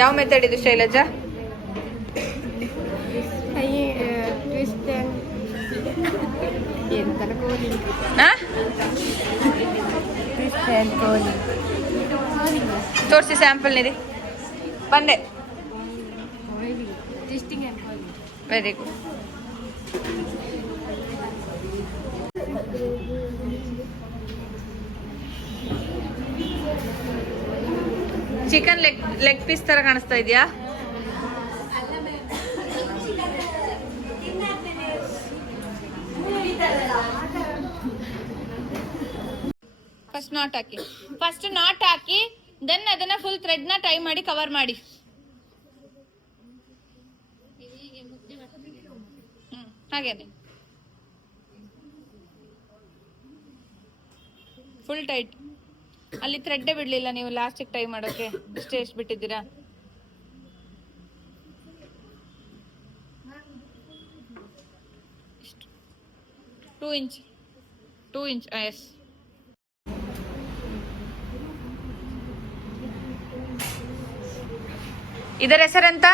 ಯಾವ ಮೆಥಡ್ ಇದು ಶೈಲಜಾ? ತೋರಿಸಿ ಸ್ಯಾಂಪಲ್ ನಿಧಿ. ಬಂದೆ. Very good. Chicken leg piece ತರ ಕಾಣಿಸ್ತಾ ಇದೆಯಾ? ಫಸ್ಟ್ ನಾಟ್ ಹಾಕಿ ದೆನ್ ಅದನ್ನ ಫುಲ್ ಥ್ರೆಡ್ ನ ಟೈ ಮಾಡಿ ಕವರ್ ಮಾಡಿ. ಹಾಗೇನೆ ಫುಲ್ ಟೈಟ್. ಅಲ್ಲಿ ಥ್ರೆಡ್ಡೇ ಬಿಡ್ಲಿಲ್ಲ ನೀವು ಲಾಸ್ಟಿಗೆ ಟೈ ಮಾಡೋಕೆ. ಇಷ್ಟೇ ಎಷ್ಟು ಬಿಟ್ಟಿದ್ದೀರಾ? Two inch. ಎಸ್. ಇದರ ಹೆಸರೆಂತ?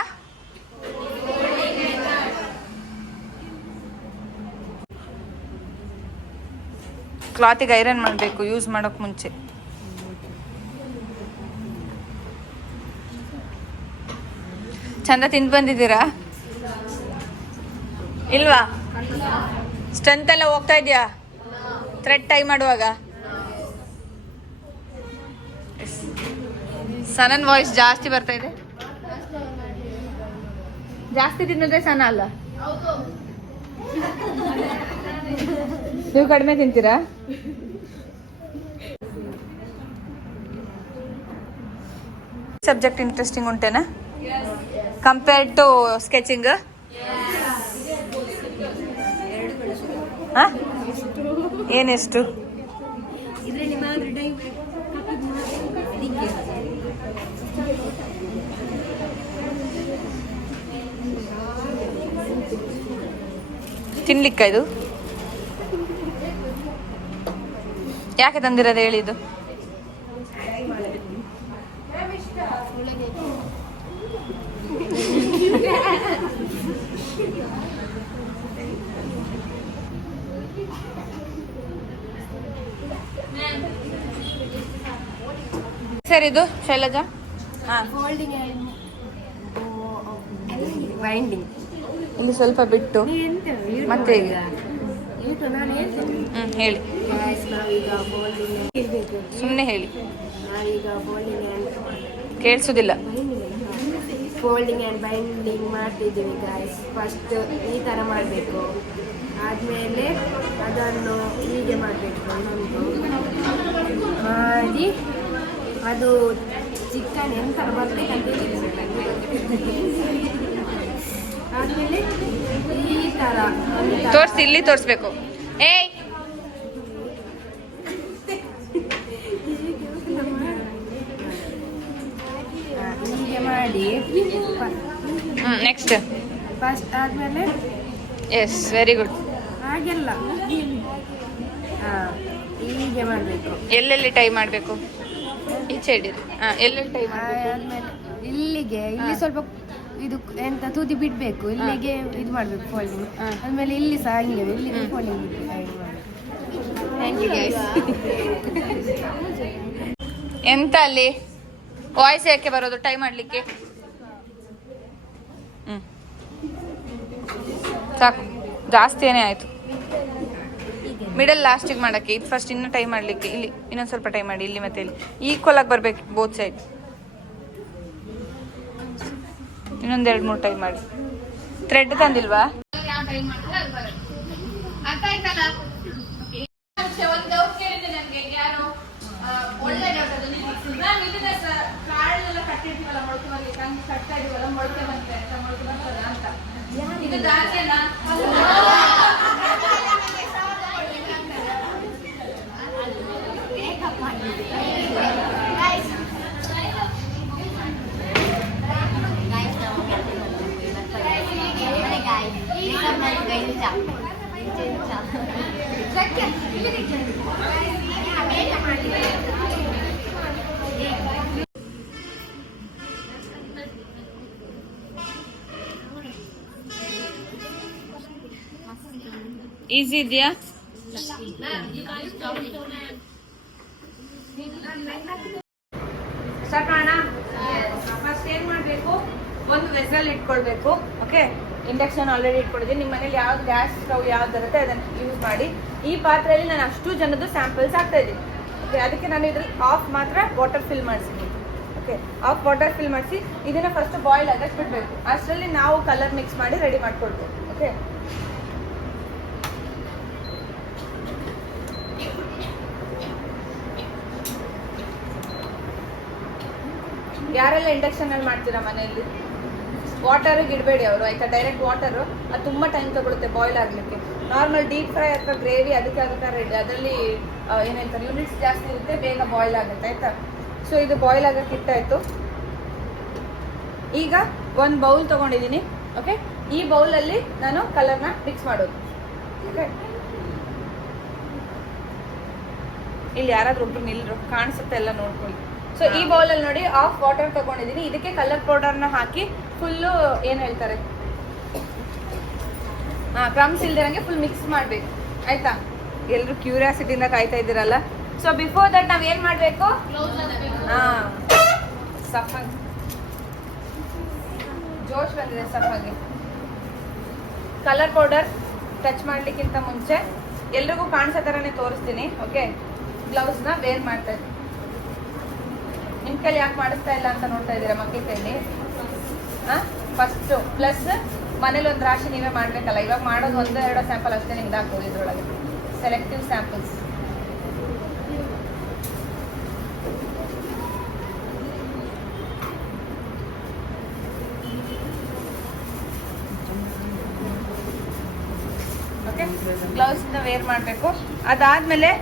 ಕ್ಲಾತಿಗೆ ಐರನ್ ಮಾಡಬೇಕು ಯೂಸ್ ಮಾಡೋಕೆ ಮುಂಚೆ. ಚಂದ ತಿಂದು ಬಂದಿದ್ದೀರಾ ಇಲ್ವಾ? ಸ್ಟ್ರೆಂತ್ ಎಲ್ಲ ಹೋಗ್ತಾ ಇದೆಯಾ ಥ್ರೆಡ್ ಟೈ ಮಾಡುವಾಗ? ಸನನ್ ವಾಯ್ಸ್ ಜಾಸ್ತಿ ಬರ್ತಾ ಇದೆ. ಜಾಸ್ತಿ ತಿನ್ನೋದೇ ಸನ ಅಲ್ಲ, ನೀವು ಕಡಿಮೆ ತಿಂತೀರಾ? ಸಬ್ಜೆಕ್ಟ್ ಇಂಟ್ರೆಸ್ಟಿಂಗ್ ಉಂಟೇನಾ ಕಂಪೇರ್ಡ್ ಟು ಸ್ಕೆಚಿಂಗ್? ಏನೆಷ್ಟು? ತಿನ್ಲಿಕ್ಕ ಇದು? ಯಾಕೆ ತಂದಿರೋದು ಹೇಳಿ? ಇದು ಸರ್ ಇದು ಶೈಲಜಾ? ಇಲ್ಲಿ ಸ್ವಲ್ಪ ಬಿಟ್ಟು ಮತ್ತೆ ಹೇಳಿ, ಸುಮ್ಮನೆ ಹೇಳಿ, ಕೇಳಿಸೋದಿಲ್ಲ. ಫೋಲ್ಡಿಂಗ್ ಆ್ಯಂಡ್ ಬೈಂಡಿಂಗ್ ಮಾಡ್ತಿದ್ದೀವಿ ಗಾಯ್ಸ್. ಫಸ್ಟ್ ಈ ಥರ ಮಾಡಬೇಕು, ಆದಮೇಲೆ ಅದನ್ನು ಹೀಗೆ ಮಾಡಬೇಕು ಮಾಡಿ ಅದು ಚಿಕನ್ ಎಂಥರ ಬರಬೇಕಂತ ಆದಮೇಲೆ ಈ ಥರ ತೋರಿಸಿ, ಇಲ್ಲಿ ತೋರಿಸ್ಬೇಕು. ಏಯ್ ಹೀಗೆ ಮಾಡಿ ನೆಕ್ಸ್ಟ್ ಫಸ್ಟ್ ಆದಮೇಲೆ ಎಸ್ ವೆರಿ ಗುಡ್. ಹಾಗೆಲ್ಲ ಹೀಗೆ ಮಾಡಬೇಕು. ಎಲ್ಲೆಲ್ಲಿ ಟೈ ಮಾಡಬೇಕು? ಈಚೆ ಹಿಡೀರಿ. ಎಲ್ಲೆಲ್ಲಿ ಟೈ ಆದಮೇಲೆ ಇಲ್ಲಿಗೆ ಇಲ್ಲಿ ಸ್ವಲ್ಪ ಇದು ಎಂತ ತುದಿ ಬಿಡಬೇಕು, ಇಲ್ಲಿಗೆ ಇದು ಮಾಡಬೇಕು ಫೋಲ್ಡಿಂಗ್. ಆದಮೇಲೆ ಇಲ್ಲಿ ಸಹ ಹಂಗೆ ಇಲ್ಲಿಗೆ ಫೋಲ್ಡಿಂಗ್ ಬಿಡಬೇಕು. Thank you guys. ಎಂತ ಅಲ್ಲಿ ವಾಯ್ಸ್ ಯಾಕೆ ಬರೋದು ಟೈ ಮಾಡಲಿಕ್ಕೆ? ಸಾಕು, ಜಾಸ್ತಿನೇ ಆಯಿತು. ಮಿಡಲ್ ಲಾಸ್ಟಿಗೆ ಮಾಡೋಕ್ಕೆ ಇದು ಫಸ್ಟ್ ಇನ್ನೂ ಟೈ ಮಾಡಲಿಕ್ಕೆ. ಇಲ್ಲಿ ಇನ್ನೊಂದು ಸ್ವಲ್ಪ ಟೈ ಮಾಡಿ, ಇಲ್ಲಿ ಮತ್ತೆ ಇಲ್ಲಿ ಈಕ್ವಲ್ ಆಗಿ ಬರಬೇಕು ಬೋತ್ ಸೈಡ್. ಇನ್ನೊಂದು 2-3 ಟೈ ಮಾಡಿ. ಥ್ರೆಡ್ ತಂದಿಲ್ವಾ? ಈಸಿ ಇದೆಯಾ? ಸ್ಟಾರ್ಟ್ ಮಾಡೋಣ. ಫಸ್ಟ್ ಏನು ಮಾಡಬೇಕು, ಒಂದು ವೆಸಲ್ ಇಟ್ಕೊಳ್ಬೇಕು. ಓಕೆ, ಇಂಡಕ್ಷನ್ ಆಲ್ರೆಡಿ ಇಟ್ಕೊಂಡಿದ್ದೀನಿ. ನಿಮ್ಮ ಮನೇಲಿ ಯಾವ್ದು ಗ್ಯಾಸ್ ಸ್ಟವ್ ಯಾವ್ದು ಇರುತ್ತೆ ಅದನ್ನು ಯೂಸ್ ಮಾಡಿ. ಈ ಪಾತ್ರೆಯಲ್ಲಿ ನಾನು ಅಷ್ಟು ಜನದ್ದು ಸ್ಯಾಂಪಲ್ಸ್ ಹಾಕ್ತಾ ಇದ್ದೀನಿ. ಓಕೆ, ಅದಕ್ಕೆ ನಾನು ಇದ್ರಲ್ಲಿ ಆಫ್ ಮಾತ್ರ ವಾಟರ್ ಫಿಲ್ ಮಾಡಿಸಿದ್ದೀನಿ. ಓಕೆ, ಆಫ್ ವಾಟರ್ ಫಿಲ್ ಮಾಡಿಸಿ ಇದನ್ನು ಫಸ್ಟ್ ಬಾಯ್ಲ್ ಆಗಕ್ಕೆ ಬಿಡಬೇಕು. ಅಷ್ಟರಲ್ಲಿ ನಾವು ಕಲರ್ ಮಿಕ್ಸ್ ಮಾಡಿ ರೆಡಿ ಮಾಡ್ಕೊಳ್ಬೇಕು. ಓಕೆ, ಯಾರೆಲ್ಲ ಇಂಡಕ್ಷನ್ ಅಲ್ಲಿ ಮಾಡ್ತೀರಾ ಮನೆಯಲ್ಲಿ, ವಾಟರ್ಗೆ ಇಡಬೇಡಿ ಅವರು, ಆಯ್ತಾ? ಡೈರೆಕ್ಟ್ ವಾಟರು ಅದು ತುಂಬ ಟೈಮ್ ತಗೊಳುತ್ತೆ ಬಾಯ್ಲ್ ಆಗಲಿಕ್ಕೆ. ನಾರ್ಮಲ್ ಡೀಪ್ ಫ್ರೈ ಅಥವಾ ಗ್ರೇವಿ ಅದಕ್ಕೆ ಆಗುತ್ತೆ ರೆಡಿ. ಅದರಲ್ಲಿ ಏನಂತಾರೆ ಯೂನಿಟ್ಸ್ ಜಾಸ್ತಿ ಇರುತ್ತೆ, ಬೇಗ ಬಾಯ್ಲ್ ಆಗುತ್ತೆ, ಆಯ್ತಾ? ಸೊ ಇದು ಬಾಯ್ಲ್ ಆಗಕ್ಕೆ ಇಟ್ಟಾಯ್ತು. ಈಗ ಒಂದು ಬೌಲ್ ತೊಗೊಂಡಿದ್ದೀನಿ. ಓಕೆ, ಈ ಬೌಲಲ್ಲಿ ನಾನು ಕಲರ್ನ ಮಿಕ್ಸ್ ಮಾಡೋದು. ಓಕೆ, ಇಲ್ಲಿ ಯಾರಾದ್ರೂ ಒಬ್ರು ನಿಲ್ರು, ಕಾಣಿಸುತ್ತೆ ಎಲ್ಲ ನೋಡ್ಕೊಳ್ಳಿ. ಸೊ ಈ ಬೌಲಲ್ಲಿ ನೋಡಿ ಆಫ್ ವಾಟರ್ ತಗೊಂಡಿದ್ದೀನಿ. ಇದಕ್ಕೆ ಕಲರ್ ಪೌಡರ್ನ ಹಾಕಿ ಫುಲ್ಲು ಏನು ಹೇಳ್ತಾರೆ ಕ್ರಮ್ಸ್ ಇಲ್ದಿರಂಗೆ ಫುಲ್ ಮಿಕ್ಸ್ ಮಾಡಬೇಕು, ಆಯ್ತಾ? ಎಲ್ಲರೂ ಕ್ಯೂರಿಯಾಸಿಟಿಯಿಂದ ಕಾಯ್ತಾ ಇದ್ದೀರಲ್ಲ. ಸೊ ಬಿಫೋರ್ ದಟ್ ನಾವ್ ಏನ್ ಮಾಡಬೇಕು, ಸಫಾಗಿ ಜೋಶ್ ಬಂದಿದೆ. ಸಫಾಗಿ ಕಲರ್ ಪೌಡರ್ ಟಚ್ ಮಾಡ್ಲಿಕ್ಕಿಂತ ಮುಂಚೆ ಎಲ್ರಿಗೂ ಕಾಣಿಸೋ ಥರನೇ ತೋರಿಸ್ತೀನಿ. ಓಕೆ, ಗ್ಲೌಸ್ನ ವೇರ್ ಮಾಡ್ತಾ ಇದ್ದೀನಿ. ನಿಮ್ಮ ಕೈಲಿ ಯಾಕೆ ಮಾಡಿಸ್ತಾ ಇಲ್ಲ ಅಂತ ನೋಡ್ತಾ ಇದ್ದೀರಾ ಮಕ್ಕಳ ಕೈಲಿ. ಫಸ್ಟ್ ಪ್ಲಸ್ ಮನೇಲಿ ಒಂದು ರಾಶಿ ನೀವೇ ಮಾಡಬೇಕಲ್ಲ. ಇವಾಗ ಮಾಡೋದು 1-2 ಸ್ಯಾಂಪಲ್ ಅಷ್ಟೇ ನಿಮ್ದು ಹಾಕ್ಬೋದು ಇದ್ರೊಳಗೆ, ಸೆಲೆಕ್ಟಿವ್ ಸ್ಯಾಂಪಲ್ಸ್. ಓಕೆ, ಗ್ಲೌಸ್ನ ವೇರ್ ಮಾಡಬೇಕು. ಅದಾದ್ಮೇಲೆ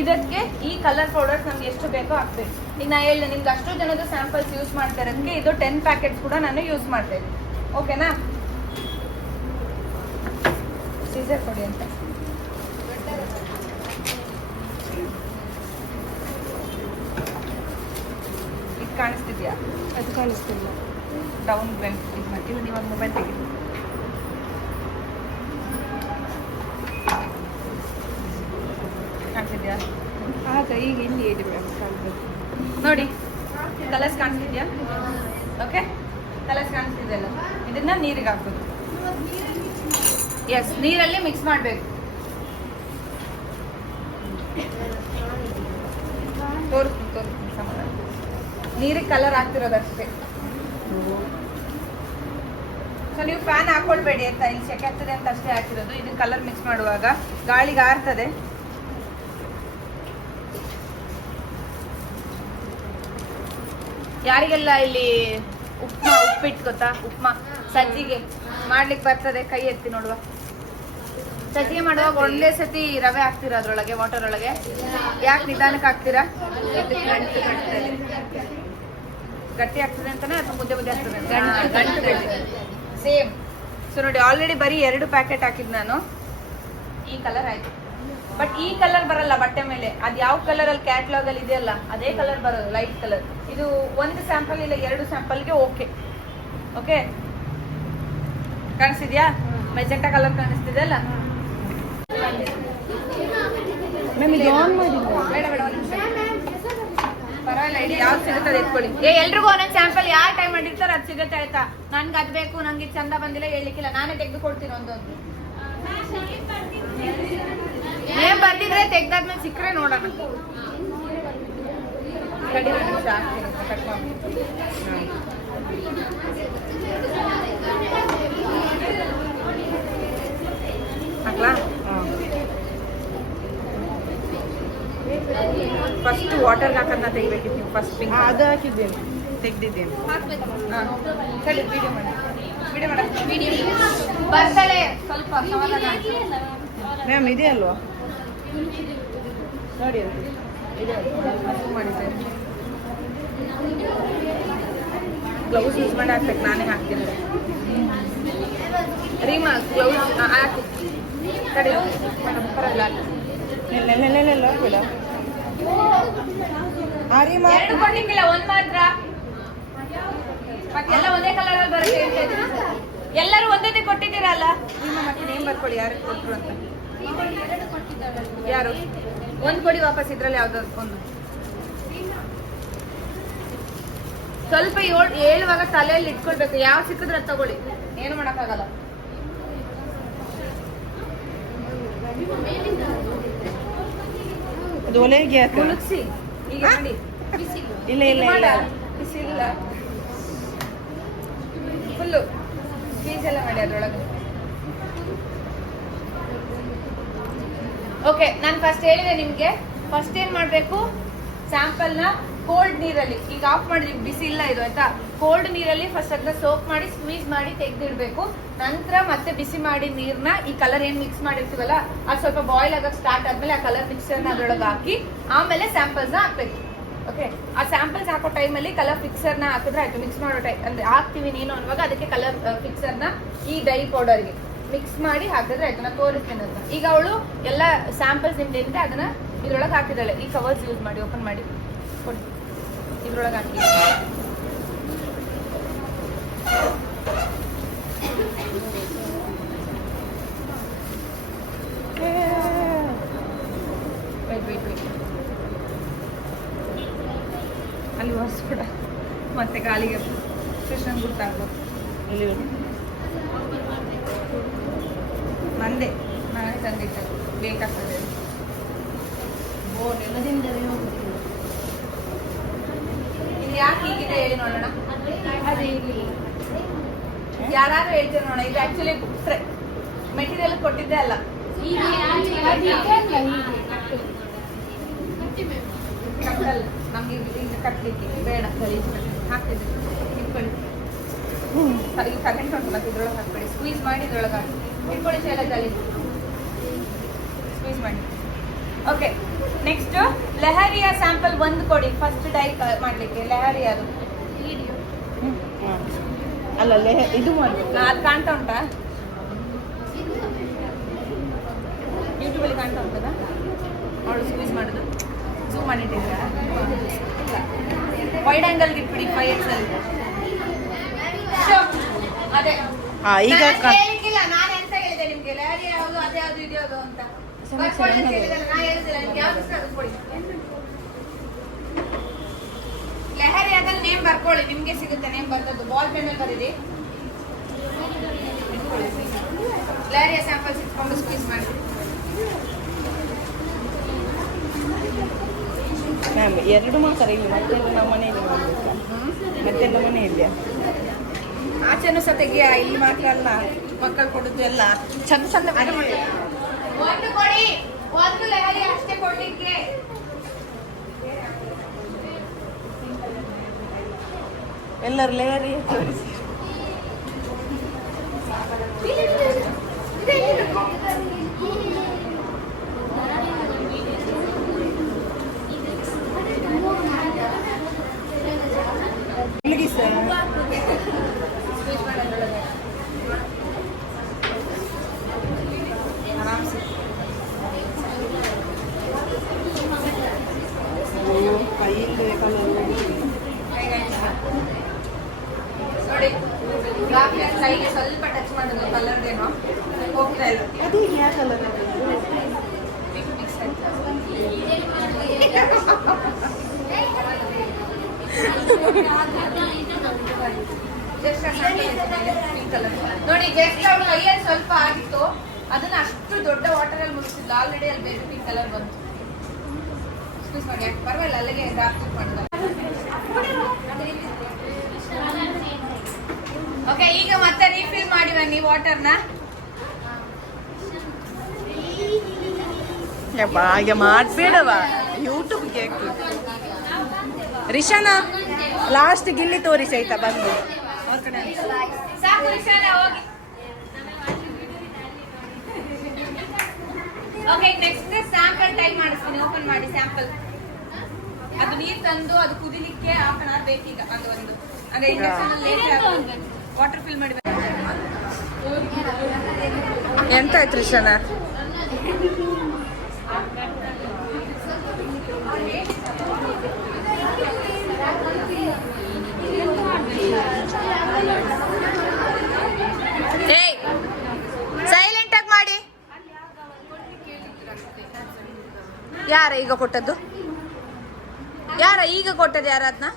ಇದಕ್ಕೆ ಈ ಕಲರ್ ಪೌಡರ್ಸ್ ನಮ್ಗೆ ಎಷ್ಟು ಬೇಕೋ ಹಾಕ್ಬೇಕು. ಈಗ ನಾ ಹೇಳಿದೆ ನಿಮ್ಗೆ ಅಷ್ಟು ಜನದ ಸ್ಯಾಂಪಲ್ಸ್ ಯೂಸ್ ಮಾಡ್ತಾ ಇರೋದಕ್ಕೆ ಇದು 10 ಪ್ಯಾಕೆಟ್ಸ್ ಕೂಡ ನಾನು ಯೂಸ್ ಮಾಡ್ತಾ ಇದ್ದೀನಿ. ಓಕೆನಾ? ಸೀಸರ್ ಕೊಡಿ ಅಂತ. ಇದು ಕಾಣಿಸ್ತಿದ್ಯಾ? ಅದು ಕಾಣಿಸ್ತಿಲ್ಲ. ಡೌನ್ ಬೆಂಟ್ ಇದು ಮಾಡಿ. ಇವಾಗ ನೀವು ಮೊಬೈಲ್ ತೆಗಿ. ಕಾಣಿಸ್ತಿದ್ಯಾ? ಆಗ ಈಗ ಇಲ್ಲಿ ಇದೆ ನೋಡಿ, ಕಲರ್ಸ್ ಕಾಣಿಸ್ತಿದ್ಯಾ? ಓಕೆ, ಕಲರ್ಸ್ ಕಾಣಿಸ್ತಿದೆಯಲ್ಲ, ಇದನ್ನ ನೀರಿಗೆ ಹಾಕೋದು. ಎಸ್, ನೀರಲ್ಲಿ ಮಿಕ್ಸ್ ಮಾಡಬೇಕು. ತೋರಿಸ್ತೀನಿ ಸಮಾಧಾನ. ನೀರಿಗೆ ಕಲರ್ ಹಾಕ್ತಿರೋದಷ್ಟೇ. ಸೊ ನೀವು ಫ್ಯಾನ್ ಹಾಕೊಳ್ಬೇಡಿ ಅಂತ, ಇಲ್ಲಿ ಸೆಕೆ ಆಗ್ತದೆ ಅಂತ ಅಷ್ಟೇ ಹಾಕಿರೋದು. ಇದನ್ನ ಕಲರ್ ಮಿಕ್ಸ್ ಮಾಡುವಾಗ ಗಾಳಿಗೆ ಆರ್ತದೆ. ಯಾರಿಗೆಲ್ಲ ಇಲ್ಲಿ ಉಪ್ಪಿಟ್ಟು ಗೊತ್ತಾ? ಉಪ್ಮಾ ಸಜ್ಜಿಗೆ ಮಾಡ್ಲಿಕ್ಕೆ ಬರ್ತದೆ? ಕೈ ಎತ್ತಿ ನೋಡುವ. ಸಜ್ಜಿಗೆ ಮಾಡುವಾಗ ಒಂದೇ ಸತಿ ರವೆ ಹಾಕ್ತೀರಾ ಅದ್ರೊಳಗೆ, ವಾಟರ್ ಒಳಗೆ. ಯಾಕೆ ನಿಧಾನಕ್ಕೆ ಹಾಕ್ತೀರಾ? ಗಟ್ಟಿ ಆಗ್ತದೆ ಅಂತಾನೆ ಅಥವಾ ಮುದ್ದೆ ಆಗ್ತದೆ? ಗಂಟು ಸೇಮ್. ಸೊ ನೋಡಿ, ಆಲ್ರೆಡಿ ಬರೀ 2 ಪ್ಯಾಕೆಟ್ ಹಾಕಿದ್ ನಾನು. ಈ ಕಲರ್ ಆಯ್ತು. ಬಟ್ ಈ ಕಲರ್ ಬರಲ್ಲ ಬಟ್ಟೆ ಮೇಲೆ. ಅದು ಯಾವ ಕಲರ್ ಅಲ್ಲಿ ಕ್ಯಾಟ್ಲಾಗ್ ಅಲ್ಲಿ ಇದೆಯಲ್ಲ ಅದೇ ಕಲರ್ ಬರೋದು, ಲೈಟ್ ಕಲರ್. ಇದು 1 ಸ್ಯಾಂಪಲ್ ಇಲ್ಲ 2 ಸ್ಯಾಂಪಲ್ಗೆ ಓಕೆ. ಓಕೆ, ಕಾಣಿಸ್ತಿದ್ಯಾ? ಮೆಜೆಂಟಾ ಕಲರ್ ಕಾಣಿಸ್ತಿದೆ ಅಲ್ಲ? ಬೇಡ ಬೇಡ, ಪರವಾಗಿಲ್ಲ, ಇದು ಯಾವ್ದು ಸಿಗುತ್ತೆ ಎತ್ಕೊಳ್ಳಿ. ಎಲ್ರಿಗೂ ಒಂದೊಂದು ಸ್ಯಾಂಪಲ್ ಯಾರು ಟೈಮ್ ಮಾಡಿರ್ತಾರೆ ಅದು ಸಿಗುತ್ತೆ, ಆಯ್ತಾ? ನನ್ಗೆ ಅದು ಬೇಕು, ನಂಗೆ ಚಂದ ಬಂದಿಲ್ಲ ಹೇಳಲಿಕ್ಕಿಲ್ಲ, ನಾನೇ ತೆಗೆದು ಕೊಡ್ತೀನಿ ಒಂದೊಂದು. ನೇಮ್ ಬರ್ದಿದ್ರೆ ತೆಗ್ದಾದ್ಮೇಲೆ ಸಿಕ್ಕರೆ ನೋಡೋಣ. ಕಡಿ ನಿಮಿಷ ಹಾಕ್ತೀನಿ, ಕಟ್ ಮಾಡಿ. ಹಾಕ್ಲಾ? ಫಸ್ಟ್ ವಾಟರ್ಗೆ ಹಾಕೋದನ್ನ ತೆಗಿಬೇಕಿತ್ತು ನೀವು. ಫಸ್ಟ್ ಪಿಂಕ್ ಅದು ಹಾಕಿದ್ದೇನೆ, ತೆಗ್ದಿದ್ದೇನೆ. ಸರಿ, ವಿಡಿಯೋ ಮಾಡಿ. ಬರ್ತಾಳೆ ಸ್ವಲ್ಪ ಸಮಾಧಾನ. ಮ್ಯಾಮ್ ಇದೆ ಅಲ್ವಾ? ನೋಡಿ ಮಾಡಿದ್ದೆ. ಗ್ಲೌಸ್ ಯೂಸ್ ಮಾಡಿ ಹಾಕ್ಬೇಕು, ನಾನೇ ಹಾಕ್ತೀನಿ. ರೀಮಾ ಗ್ಲೌಸ್ ಹಾಕು. ಕಡೆ ಪರವಾಗಿಲ್ಲ, ಬೇಡ. ಎರಡು ಕೊಡ್ಲಿಕ್ಕಿಲ್ಲ, ಒಂದು ಮಾತ್ರ. ಮತ್ತೆಲ್ಲ ಒಂದೇ ಕಲರ್ ಅಲ್ಲಿ ಬರುತ್ತೆ. ಎಲ್ಲರೂ ಒಂದೇ ಕೊಟ್ಟಿದ್ದೀರಲ್ಲ, ನಿಮ್ಮ ಮತ್ತೆ ನೇಮ್ ಬರ್ಕೊಳ್ಳಿ ಯಾರು ಕೊಟ್ಟರು ಅಂತ. ಯಾರು ಒಂದು ಕೊಡಿ ವಾಪಸ್, ಇದ್ರಲ್ಲಿ ಯಾವ್ದಾದ್ರು ಒಂದು. ಸ್ವಲ್ಪ ಹೇಳುವಾಗ ತಲೆಯಲ್ಲಿ ಇಟ್ಕೊಳ್ಬೇಕು, ಯಾವ ಸಿಕ್ಕಿದ್ರೆ ಅದು ತಗೊಳ್ಳಿ, ಏನು ಮಾಡಕ್ಕಾಗಲ್ಲ. ಮುಳುಗ್ಸಿ ಈಗ ಮಾಡಿ. ಇಲ್ಲ ಇಲ್ಲ ಇಲ್ಲ ಬಿಸಿಲ್ಲ, ಫುಲ್ಲು ಸ್ಪೀಚ್ ಎಲ್ಲ ಮಾಡಿ ಅದ್ರೊಳಗೆ. ಓಕೆ, ನಾನು ಫಸ್ಟ್ ಹೇಳಿದೆ ನಿಮ್ಗೆ, ಫಸ್ಟ್ ಏನ್ ಮಾಡ್ಬೇಕು, ಸ್ಯಾಂಪಲ್ ನ ಕೋಲ್ಡ್ ನೀರಲ್ಲಿ, ಈಗ ಆಫ್ ಮಾಡಿದ್ವಿ, ಬಿಸಿ ಇಲ್ಲ ಇದು ಆಯ್ತಾ, ಕೋಲ್ಡ್ ನೀರಲ್ಲಿ ಫಸ್ಟ್ ಅದನ್ನ ಸೋಪ್ ಮಾಡಿ ಸ್ಕ್ವೀಸ್ ಮಾಡಿ ತೆಗೆದಿಡ್ಬೇಕು. ನಂತರ ಮತ್ತೆ ಬಿಸಿ ಮಾಡಿ ನೀರ್ನ ಈ ಕಲರ್ ಏನ್ ಮಿಕ್ಸ್ ಮಾಡಿರ್ತೀವಲ್ಲ ಅದು ಸ್ವಲ್ಪ ಬಾಯ್ಲ್ ಆಗಕ್ ಸ್ಟಾರ್ಟ್ ಆದ್ಮೇಲೆ ಆ ಕಲರ್ ಮಿಕ್ಸರ್ ನ ಅದ್ರೊಳಗೆ ಹಾಕಿ ಆಮೇಲೆ ಸ್ಯಾಂಪಲ್ಸ್ ನ ಹಾಕ್ಬೇಕು. ಓಕೆ, ಆ ಸ್ಯಾಂಪಲ್ಸ್ ಹಾಕೋ ಟೈಮಲ್ಲಿ ಕಲರ್ ಫಿಕ್ಸರ್ ನ ಹಾಕಿದ್ರೆ ಆಯ್ತು. ಮಿಕ್ಸ್ ಮಾಡೋ ಟೈಮ್ ಅಂದ್ರೆ ಹಾಕ್ತಿವಿ ನೀನು ಅನ್ನುವಾಗ ಅದಕ್ಕೆ ಕಲರ್ ಫಿಕ್ಸರ್ ನ ಈ ಡೈ ಪೌಡರ್ಗೆ ಮಿಕ್ಸ್ ಮಾಡಿ ಹಾಕಿದ್ರೆ ಆಯ್ತು. ನಾನು ತೋರಿಸ್ತೇನೆ ಅಂತ. ಈಗ ಅವಳು ಎಲ್ಲ ಸ್ಯಾಂಪಲ್ಸ್ ನಿಮ್ದೇನಿದೆ ಅದನ್ನ ಇದ್ರೊಳಗೆ ಹಾಕಿದಾಳೆ. ಈ ಕವರ್ಸ್ ಯೂಸ್ ಮಾಡಿ ಓಪನ್ ಮಾಡಿ ಕೊಡಿ, ಇದ್ರೊಳಗೆ ಹಾಕಿ. ಅಲ್ಲಿ ಹೊಸ್ಬಿಡ ಮತ್ತೆ ಗಾಳಿಗೆ ಕೃಷ್ಣನ್ ಗುರ್ತಾಗ್ಬೋದು. ನಂದೆ ನಾನೇ ತಂದಿದ್ದೆ, ಬೇಕಾಗ್ತದೆ. ಇದು ಯಾಕೆ ಹೀಗಿದೆ ಹೇಳಿ ನೋಡೋಣ. ಯಾರು ಹೇಳ್ತೀರ ನೋಡೋಣ. ಇದು ಆಕ್ಚುಲಿ ಮೆಟೀರಿಯಲ್ ಕೊಟ್ಟಿದ್ದೆ ಅಲ್ಲ, ಕಟ್ಟಲ್ಲ ನಮ್ಗೆ ಈಗ ಕಟ್ಲಿಕ್ಕೆ ಬೇಡ, ಹಾಕ್ತಿದ್ದೆ ಇಟ್ಕೊಳ್ಳಿ. ಈಗ ಕರೆಂಟ್ ಉಂಟು ಮತ್ತೆ ಇದ್ರೊಳಗೆ ಹಾಕ್ಬೇಡಿ, ಸ್ಕ್ವೀಸ್ ಮಾಡಿ ಇದ್ರೊಳಗೆ ಹಾಕಿ ಇಟ್ಕೊಳ್ಳಿ. ಚೈಲದಲ್ಲಿ ಸ್ಕ್ವೀಸ್ ಮಾಡಿ. ಓಕೆ, ನೆಕ್ಸ್ಟ್ ಲೆಹರಿಯ ಸ್ಯಾಂಪಲ್ ಒಂದು ಕೊಡಿ. ಫಸ್ಟ್ ಡೈ ಮಾಡ್ಲಿಕ್ಕೆ ಲೆಹರಿ ಅದು ಅಲ್ಲ ಇದು ಮಾಡಿ. ಅದು ಕಾಣ್ತಾ ಉಂಟಾ ಯೂಟ್ಯೂಬಲ್ಲಿ ಕಾಣ್ತಾ ಉಂಟದ? ಅವಳು ಸ್ಕ್ವೀಸ್ ಮಾಡೋದು ಝೂಮ್ ಮಾಡಿಟ್ಟಿದ್ರ? ಇಲ್ಲ, ವೈಡ್ ಆಂಗಲ್ಗೆ ಇಟ್ಬಿಡಿ 5XL. ಅದೇ ಈಗ ಹೇಳಿಕ್ಕಿಲ್ಲ, ನಾನು ಎಂತ ಹೇಳಿದೆ ನಿಮ್ಗೆ, ಲೆಹರಿ ಯಾವುದು ಅದೇ ಯಾವುದು ಇದು ಯಾವುದು ಅಂತ ನಾ ಹೇಳಿದಿಲ್ಲ. ನಿಮ್ಗೆ ಯಾವ್ದು ಇಷ್ಟ ಅದು ಕೊಡಿ. ಲೆಹರಿ ಅದ್ರಲ್ಲಿ ನೇಮ್ ಬರ್ಕೊಳ್ಳಿ, ನಿಮ್ಗೆ ಸಿಗುತ್ತೆ ನೇಮ್ ಬರ್ತದ್ದು. ಬಾಲ್ ಪೆನ್ ಬರೀರಿ. ಲೆಹರಿಯ ಸ್ಯಾಂಪಲ್ಸ್ ಇಟ್ಕೊಂಡು ಸ್ಕ್ವೀಸ್ ಮಾಡಿ. ಮ್ಯಾಮ್ ಎರಡು ಮಾತ್ರ ಇಲ್ಲಿ, ಮತ್ತೆಲ್ಲ ನಮ್ಮ ಮನೆಯಲ್ಲಿ ಮಾಡಬೇಕಾ? ಮತ್ತೆಲ್ಲ ಮನೆಯಲ್ಲಿ ಆಚೆನೂ ಸಹ ತೆಗಿಯ, ಇಲ್ಲಿ ಮಾತ್ರ ಅಲ್ಲ, ಮಕ್ಕಳು ಕೊಡುದು ಎಲ್ಲ ಚಂದ ಚಂದ ಮಾಡಿ. ಒಂದು ಕೊಡಿ, ಒಂದು ಲೆಹರಿ ಅಷ್ಟೇ ಕೊಡ್ಲಿಕ್ಕೆ. ಎಲ್ಲರೂ ಲೇಯರಿ ತೋರಿಸಿ. ನೋಡಿ, ಕೈಗೆ ಸ್ವಲ್ಪ ಟಚ್ ಮಾಡೋದು ಕಲರ್ದೇನೋ ಹೋಗ್ತಾ ಇಲ್ಲ. ಅದು ಯಾವ ಕಲರ್? ನೋಡಿ, ಜಸ್ಟ್ ಅವ್ರ ಕೈಯಲ್ಲಿ ಸ್ವಲ್ಪ ಆಗಿತ್ತು, ಅದನ್ನ ಅಷ್ಟು ದೊಡ್ಡ ವಾಟರ್ ಅಲ್ಲಿ ಮುಗಿಸಿದ್ಲು. ಆಲ್ರೆಡಿ ಅಲ್ಲಿ ಬೇರೆ ಪಿಂಕ್ ಕಲರ್ ಬಂತು. ನೋಡಿ, ಪರವಾಗಿಲ್ಲ, ಅಲ್ಲಿಗೆ ಡ್ರಾಪ್ ಮಾಡಿದ. ಓಕೆ, ಈಗ ಮತ್ತೆ ರೀಫಿಲ್ ಮಾಡಿ ಬನ್ನಿ ವಾಟರ್ನ. ಹಾಗೆ ಮಾಡ್ಬೇಡವಾ, ಯೂಟ್ಯೂಬ್ಗೆ. ರಿಷಾನಾ ಲಾಸ್ಟ್ ಗಿಲ್ಲಿ ತೋರಿಸಿ ಆಯ್ತಾ ಬಂದು. ಸಾಕು ರಿಷಾನಾ, ಹೋಗಿ. ಓಕೆ, ನೆಕ್ಸ್ಟ್ ಸ್ಯಾಂಪಲ್ ಟೈಪ್ ಮಾಡಿಸ್ತೀನಿ. ಓಪನ್ ಮಾಡಿ ಸ್ಯಾಂಪಲ್. ಅದು ನೀರು ತಂದು ಅದು ಕುದಿಲಿಕ್ಕೆ 1/2 hour ಬೇಕೀಗ. ಒಂದು ಅಂದ್ರೆ ಇಂಡಕ್ಷನ್ ಅಲ್ಲಿ ವಾಟರ್ ಫಿಲ್ ಮಾಡಿ. ಎಂತ ಆಯ್ತು ರಿಷಾನಾ? ಯಾರ ಈಗ ಕೊಟ್ಟದ್ದು? ಈಗ ಕೊಟ್ಟದ್ದು ಯಾರ ಅದನ್ನ?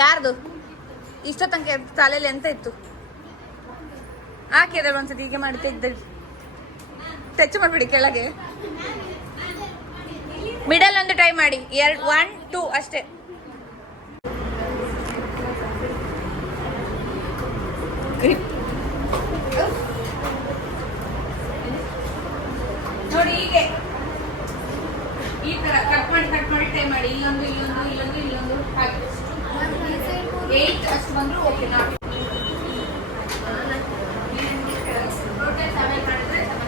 ಯಾರ್ದು? ಇಷ್ಟ ತನಕ ತಲೆಯಲ್ಲಿ ಎಂತ ಇತ್ತು? ಹಾಕಿದ್ರೆ ಒಂದ್ಸತಿ ಹೀಗೆ ಮಾಡಿ ತೆಗ್ದು ಟಚ್ ಮಾಡ್ಬಿಡಿ ಕೆಳಗೆ. ಮಿಡಲ್ ಒಂದು ಟ್ರೈ ಮಾಡಿ. 1 2 ಅಷ್ಟೇ. ನೋಡಿ ಹೀಗೆ ಈ ತರ ಕಟ್ ಮಾಡಿ ಟ್ರೈ ಮಾಡಿ. ಇಲ್ಲೊಂದು ಹಾಗೆ 8 ಅಷ್ಟು ಬಂದ್ರು ಓಕೆ. ನಾವು ಟೋಟಲ್ 7 ಮಾಡಿದ್ರೆ 7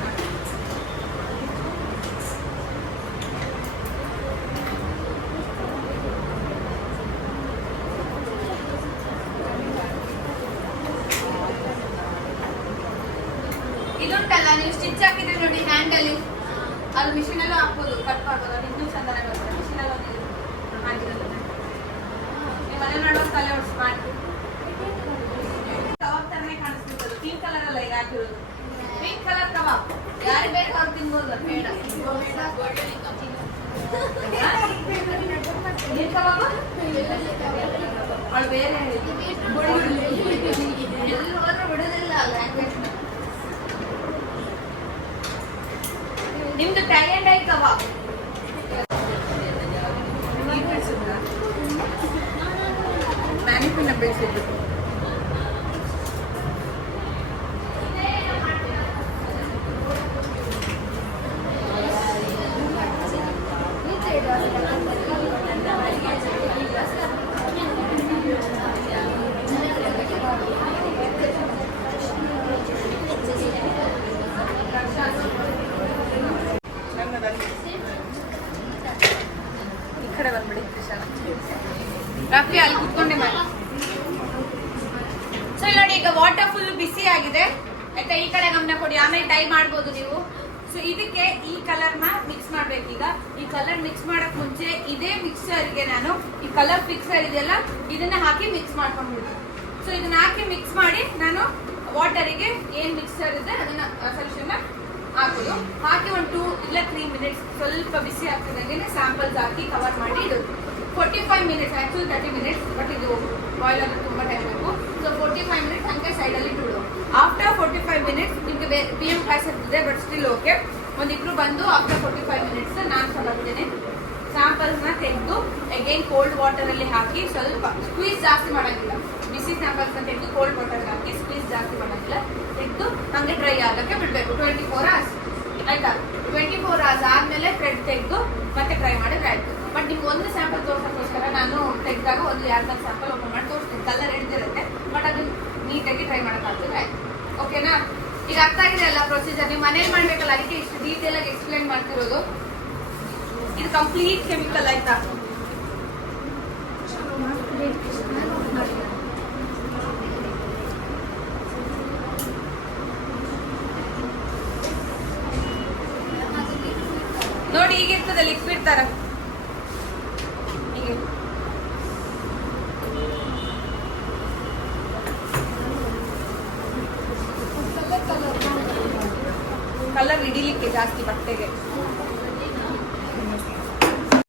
ಇದುಂಟಲ್ಲ, ನೀವು ಸ್ಟಿಚ್ ಹಾಕಿದ್ರೆ ನೋಡಿ ಹ್ಯಾಂಡಲ್ ಅದು ಮಿಷಿನಲ್ಲೂ ಹಾಕ್ಬೋದು, ಕಟ್ ಮಾಡ್ಬೋದು. ಅದು ಇನ್ನೂ ಚಂದನೆ ಬರ್ತದೆ. ಮಿಷಿನಲ್ಲಿ ಒಂದು ಹಾಕಿರೋದು ನೀವು ಮನೆ ಮಾಡುವ ತಲೆ ಹೊಡ್ಸ್ ಮಾಡಿ ಕಬಾಬ್ ತರನೇ ಕಾಣಿಸ್ತಿರ್ತದೆ. ಪಿಂಕ್ ಕಲರ್ ಅಲ್ಲ ಈಗ ಹಾಕಿರೋದು, ಪಿಂಕ್ ಕಲರ್ ಕಬಾಬ್. ಯಾರು ಬೇಕು ಅವ್ರು ತಿನ್ಬೋದು. ಬೇಡ ಏನ್ ಕಬಾಬ್ ಅವಳು ಬೇರೆ ಎಲ್ಲರೂ ಹೋದ್ರೆ ಬಿಡೋದಿಲ್ಲ ಲ್ಯಾಂಗ್ವೇಜ್. ನಿಮ್ದು ಟೈ ಅಂಡ್ ಐ ಕಬಾಬ್ ಮ್ಯಾನಿಪಿನ ಬೇಯಿಸಿದ್ದು. ಈ ಕಡೆ ಬಂದ್ಬಿಡಿ ರಾತ್ರಿ ಅಲ್ಲಿ ಕುತ್ಕೊಂಡೆ ಮಾಡಿ. ಸೊ ನೋಡಿ ಈಗ ವಾಟರ್ ಫುಲ್ ಬಿಸಿ ಆಗಿದೆ ಆಯ್ತಾ. ಈ ಕಡೆ ಗಮನ ಕೊಡಿ, ಆಮೇಲೆ ಟೈ ಮಾಡ್ಬೋದು ನೀವು. ಸೊ ಇದಕ್ಕೆ ಈ ಕಲರ್ ನ ಮಿಕ್ಸ್ ಮಾಡ್ಬೇಕು. ಈಗ ಈ ಕಲರ್ ಮಿಕ್ಸ್ ಮಾಡಕ್ ಮುಂಚೆ ಇದೇ ಮಿಕ್ಸರ್ಗೆ ನಾನು ಈ ಕಲರ್ ಫಿಕ್ಸರ್ ಇದೆಯಲ್ಲ ಇದನ್ನ ಹಾಕಿ ಮಿಕ್ಸ್ ಮಾಡ್ಕೊಂಡ್ಬಿಡ್ತೀನಿ. ಸೊ ಇದನ್ನ ಹಾಕಿ ಮಿಕ್ಸ್ ಮಾಡಿ ನಾನು ವಾಟರಿಗೆ ಏನ್ ಮಿಕ್ಸರ್ ಇದೆ ಅದನ್ನ ಸೊಲ್ಯೂಷನ್ ಹಾಕೋದು. ಹಾಕಿ ಒಂದು 2 ಇಲ್ಲ 3 ಮಿನಿಟ್ಸ್ ಸ್ವಲ್ಪ ಬಿಸಿ ಆಗ್ತಿದ್ದಂಗೆ ಸ್ಯಾಂಪಲ್ಸ್ ಹಾಕಿ ಕವರ್ ಮಾಡಿ ಇಡೋದು. 45 ಮಿನಿಟ್ಸ್, ಆಕ್ಚುಲಿ 30 ಮಿನಿಟ್ಸ್, ಬಟ್ ಇದು ಬಾಯ್ಲ್ ಆಗೋದು ತುಂಬಾ ಟೈಮ್ ಬೇಕು. ಸೊ 45 ಮಿನಿಟ್ಸ್ ಹಂಗೆ ಸೈಡಲ್ಲಿ ಇಟ್ಬಿಡು. ಆಫ್ಟರ್ 45 ಮಿನಿಟ್ಸ್ ನಿಮಗೆ PM ಪಾಸ್ ಇರ್ತದೆ, ಬಟ್ ಸ್ಟಿಲ್ ಓಕೆ. ಒಂದಿಬ್ರು ಬಂದು ಆಫ್ಟರ್ 45 ಮಿನಿಟ್ಸ್ ನಾನು ತಗೊಂಡಿದ್ದೇನೆ. ಸ್ಯಾಂಪಲ್ಸ್ನ ತೆಗೆದು ಅಗೇನ್ ಕೋಲ್ಡ್ ವಾಟರ್ ಅಲ್ಲಿ ಹಾಕಿ ಸ್ವಲ್ಪ ಸ್ಕ್ವೀಸ್ ಜಾಸ್ತಿ ಮಾಡಂಗಿಲ್ಲ. ಬಿಸಿ ಸ್ಯಾಂಪಲ್ಸ್ನ ತೆಗೆದು ಕೋಲ್ಡ್ ವಾಟರ್ ಹಾಕಿ ಸ್ಕ್ವೀಸ್ ಜಾಸ್ತಿ ಮಾಡಂಗಿಲ್ಲ. ತೆಗೆದು ಹಂಗೆ ಡ್ರೈ ಆಗಕ್ಕೆ ಬಿಡಬೇಕು 24 hours ಆಯ್ತಾ. 24 hours ಆದ್ಮೇಲೆ ಥ್ರೆಡ್ ತೆಗೆದು ಮತ್ತೆ ಟ್ರೈ ಮಾಡಿದ್ರೆ ಆಯ್ತು. ಬಟ್ ನಿಮ್ಗೆ ಒಂದು ಸ್ಯಾಂಪಲ್ ತೋರ್ಸೋಕ್ಕೋಸ್ಕರ ನಾನು ತೆಗೆದಾಗ ಒಂದು 2-4 ಸ್ಯಾಂಪಲ್ ಓಪನ್ ಮಾಡಿ ತೋರಿಸ್ತೀನಿ. ಕಲರ್ ಹಿಡಿದಿರುತ್ತೆ, ಬಟ್ ಅದನ್ನ ನೀಟಾಗಿ ಟ್ರೈ ಮಾಡೋಕ್ಕಾಗ್ತದೆ ಆಯ್ತು. ಓಕೆನಾ? ಈಗ ಅರ್ಥ ಆಗಿದೆ ಅಲ್ಲ ಪ್ರೊಸೀಜರ್? ನೀವು ಮನೇಲಿ ಮಾಡ್ಬೇಕಲ್ಲ, ಅದಕ್ಕೆ ಇಷ್ಟು ಡೀಟೇಲ್ ಆಗಿ ಎಕ್ಸ್ಪ್ಲೈನ್ ಮಾಡ್ತಿರೋದು. ಇದು ಕಂಪ್ಲೀಟ್ ಕೆಮಿಕಲ್ ಆಯ್ತಾ. ನೋಡಿ ಈಗಿರ್ತದೆ ಲಿಕ್ವಿಡ್ ತರ.